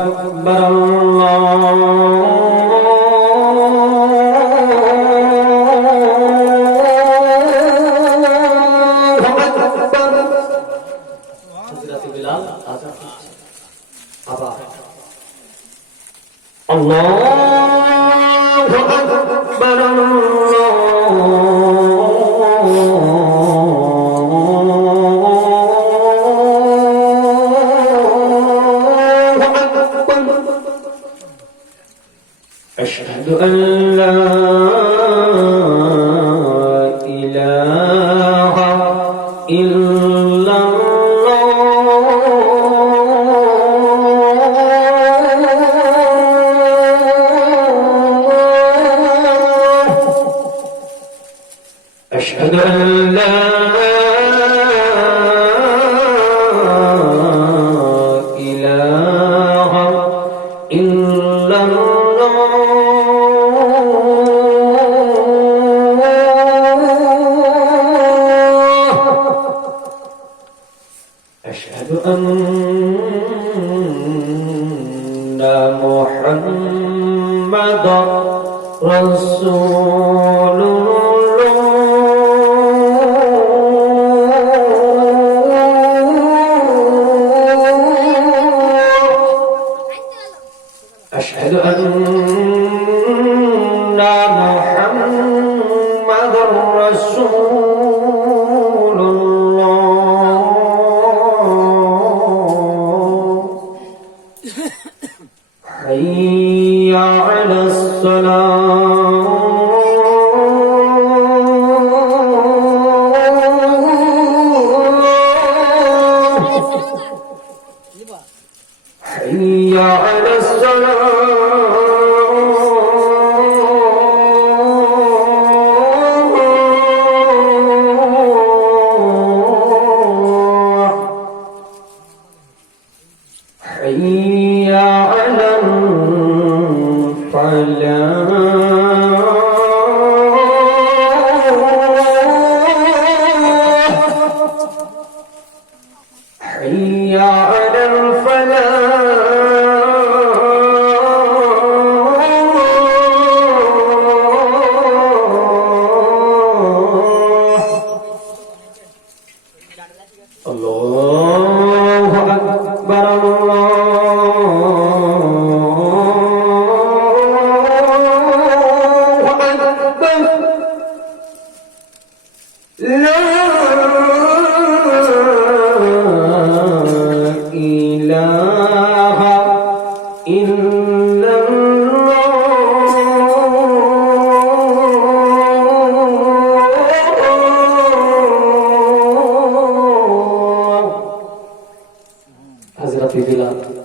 أكبر الله أكبر حضرت بلال آزان আবার আল্লাহু আকবার أشهد أن لا إله إلا الله أشهد أن لا إله إلا أشهد أن محمدا رسول الله أشهد أن محمدا رسول حي على الصلاة حي على الصلاة حي على حي على الفلاح الله أكبر الله أكبر لا إله إلا الله حضرت بلال